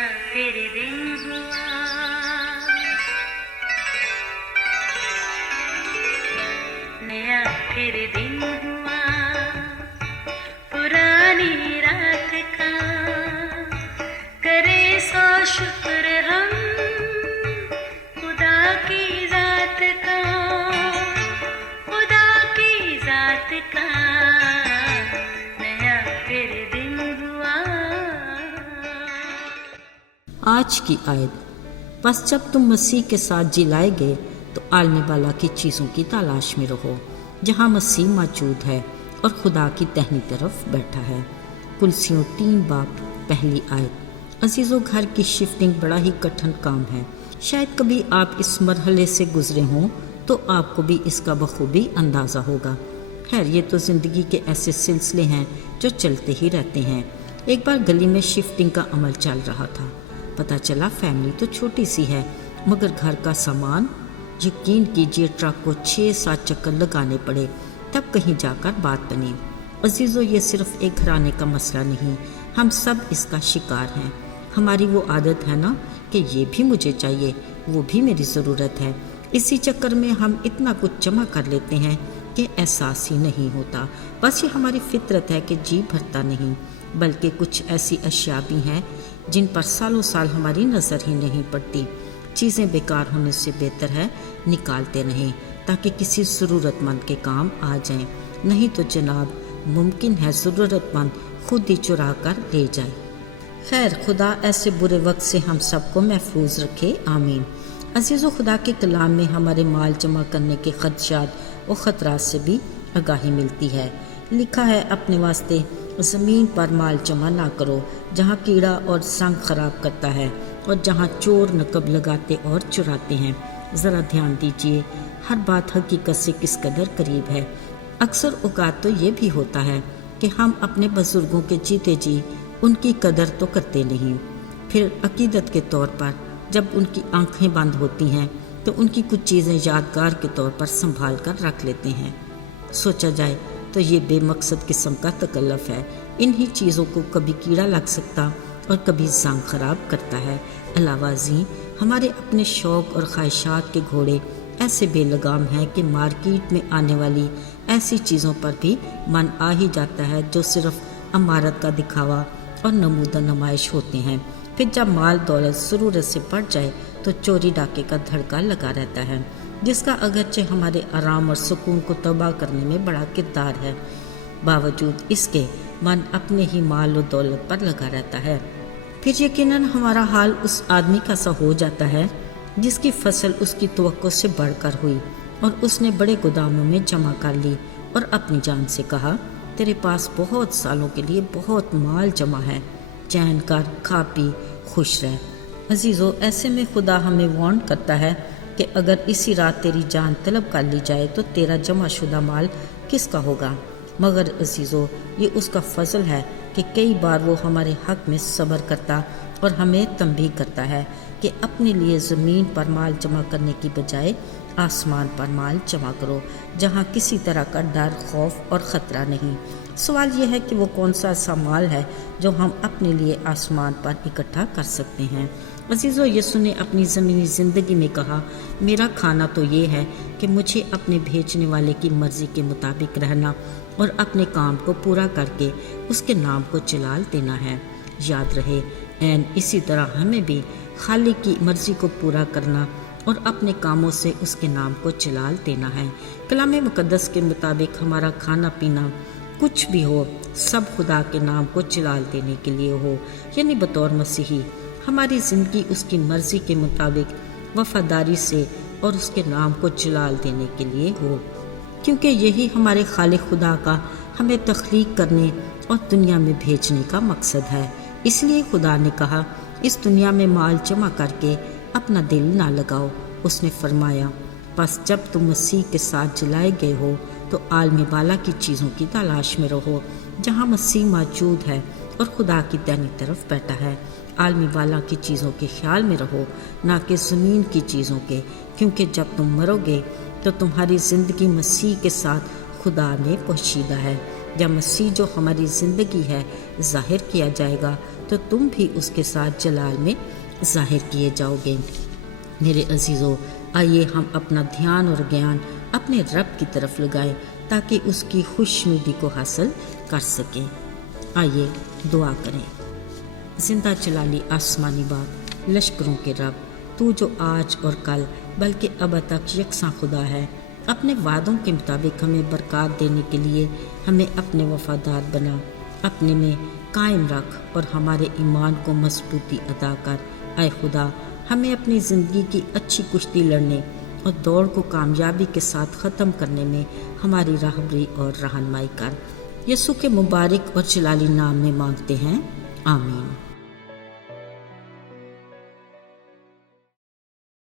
नया फिर दिन हुआ, नया फिर दिन हुआ, पुरानी रात का करे सो शुक्र हम खुदा की जात का, खुदा की जात का नया फिर दिन हुआ। आज की आयत, बस जब तुम मसीह के साथ जिलाए गए तो आलने वाला की चीज़ों की तलाश में रहो जहाँ मसीह मौजूद है और खुदा की दाहिनी तरफ बैठा है। कुलसियों 3 बाब पहली आयत। अजीज़ों, घर की शिफ्टिंग बड़ा ही कठिन काम है। शायद कभी आप इस मरहले से गुजरे हों तो आपको भी इसका बखूबी अंदाज़ा होगा। खैर, ये तो ज़िंदगी के ऐसे सिलसिले हैं जो चलते ही रहते हैं। एक बार गली में शिफ्टिंग का अमल चल रहा था। पता चला फैमिली तो छोटी सी है, मगर घर का सामान, यकीन कीजिए ट्रक को 6-7 चक्कर लगाने पड़े तब कहीं जाकर बात बनी। अजीज़ों, ये सिर्फ एक घराने का मसला नहीं, हम सब इसका शिकार हैं। हमारी वो आदत है ना कि ये भी मुझे चाहिए, वो भी मेरी ज़रूरत है। इसी चक्कर में हम इतना कुछ जमा कर लेते हैं कि एहसास ही नहीं होता। बस ये हमारी फितरत है कि जी भरता नहीं, बल्कि कुछ ऐसी अशिया भी हैं जिन पर सालों साल हमारी नज़र ही नहीं पड़ती। चीज़ें बेकार होने से बेहतर है निकालते रहें ताकि किसी ज़रूरतमंद के काम आ जाएं। नहीं तो जनाब, मुमकिन है ज़रूरतमंद खुद ही चुरा कर ले जाए। खैर, खुदा ऐसे बुरे वक्त से हम सबको महफूज रखे, आमीन। अजीज़ों, खुदा के कलाम में हमारे माल जमा करने के खदशात और ख़तरात से भी आगाही मिलती है। लिखा है, अपने वास्ते ज़मीन पर माल जमा ना करो जहाँ कीड़ा और संग खराब करता है और जहाँ चोर नकब लगाते और चुराते हैं। ज़रा ध्यान दीजिए, हर बात हकीकत से किस कदर करीब है। अक्सर औकात तो ये भी होता है कि हम अपने बुज़ुर्गों के जीते जी उनकी कदर तो करते नहीं, फिर अकीदत के तौर पर जब उनकी आंखें बंद होती हैं तो उनकी कुछ चीज़ें यादगार के तौर पर संभाल कर रख लेते हैं। सोचा जाए तो ये बेमकसद किस्म का तकल्लुफ़ है। इन्हीं चीज़ों को कभी कीड़ा लग सकता और कभी ज़ंग खराब करता है। अलावा जी, हमारे अपने शौक़ और ख्वाहिशात के घोड़े ऐसे बेलगाम हैं कि मार्केट में आने वाली ऐसी चीज़ों पर भी मन आ ही जाता है जो सिर्फ अमारत का दिखावा और नमूदा नुमाइश होते हैं। फिर जब माल दौलत ज़रूरत से बढ़ जाए तो चोरी डाके का धड़का लगा रहता है, जिसका अगरचे हमारे आराम और सुकून को तबाह करने में बड़ा किरदार है। बावजूद इसके मन अपने ही माल और दौलत पर लगा रहता है। फिर यकीनन हमारा हाल उस आदमी का सा हो जाता है जिसकी फसल उसकी तवक्को से बढ़कर हुई और उसने बड़े गोदामों में जमा कर ली और अपनी जान से कहा, तेरे पास बहुत सालों के लिए बहुत माल जमा है, चैन कर, खा पी, खुश रह। अजीज़ों, ऐसे में खुदा हमें वार्न करता है कि अगर इसी रात तेरी जान तलब कर ली जाए तो तेरा जमा शुदा माल किसका होगा। मगर अजीज़ों, ये उसका फजल है कि कई बार वो हमारे हक़ में सब्र करता और हमें तंबीह करता है कि अपने लिए ज़मीन पर माल जमा करने की बजाय आसमान पर माल जमा करो जहाँ किसी तरह का डर, खौफ और ख़तरा नहीं। सवाल यह है कि वो कौन सा ऐसा माल है जो हम अपने लिए आसमान पर इकट्ठा कर सकते हैं। अजीज़ों, यीशु ने अपनी ज़मीनी ज़िंदगी में कहा, मेरा खाना तो ये है कि मुझे अपने भेजने वाले की मर्ज़ी के मुताबिक रहना और अपने काम को पूरा करके उसके नाम को जलाल देना है। याद रहे, ऐन इसी तरह हमें भी खालिक की मर्ज़ी को पूरा करना और अपने कामों से उसके नाम को जलाल देना है। कलाम मुक़द्दस के मुताबिक हमारा खाना पीना कुछ भी हो, सब खुदा के नाम को जलाल देने के लिए हो, यानी बतौर मसीही हमारी ज़िंदगी उसकी मर्ज़ी के मुताबिक वफ़ादारी से और उसके नाम को जलाल देने के लिए हो, क्योंकि यही हमारे खालिक खुदा का हमें तख्लीक करने और दुनिया में भेजने का मकसद है। इसलिए खुदा ने कहा, इस दुनिया में माल जमा करके अपना दिल ना लगाओ। उसने फरमाया, बस जब तुम मसीह के साथ जलाए गए हो तो आलम बाला की चीज़ों की तलाश में रहो जहाँ मसीह मौजूद है और खुदा की दाहिनी तरफ बैठा है। आलमी बाला की चीज़ों के ख्याल में रहो, ना कि ज़मीन की चीज़ों के, क्योंकि जब तुम मरोगे तो तुम्हारी ज़िंदगी मसीह के साथ खुदा में पोशीदा है। जब मसीह जो हमारी ज़िंदगी है ज़ाहिर किया जाएगा تو تم بھی اس کے ساتھ جلال میں ظاہر کیے جاؤ گے۔ میرے عزیزو، آئیے ہم اپنا دھیان اور گیان اپنے رب کی طرف لگائیں تاکہ اس کی خوشنودی کو حاصل کر سکیں۔ آئیے دعا کریں۔ زندہ جلالی آسمانی باپ، لشکروں کے رب، تو جو آج اور کل بلکہ اب تک یکساں خدا ہے، اپنے وعدوں کے مطابق ہمیں برکات دینے کے لیے ہمیں اپنے وفادار بنا، اپنے میں قائم رکھ اور ہمارے ایمان کو مضبوطی عطا کر۔ اے خدا، ہمیں اپنی زندگی کی اچھی کشتی لڑنے اور دوڑ کو کامیابی کے ساتھ ختم کرنے میں ہماری راہبری اور رہنمائی کر۔ یسوع کے مبارک اور جلالی نام میں مانگتے ہیں، آمین۔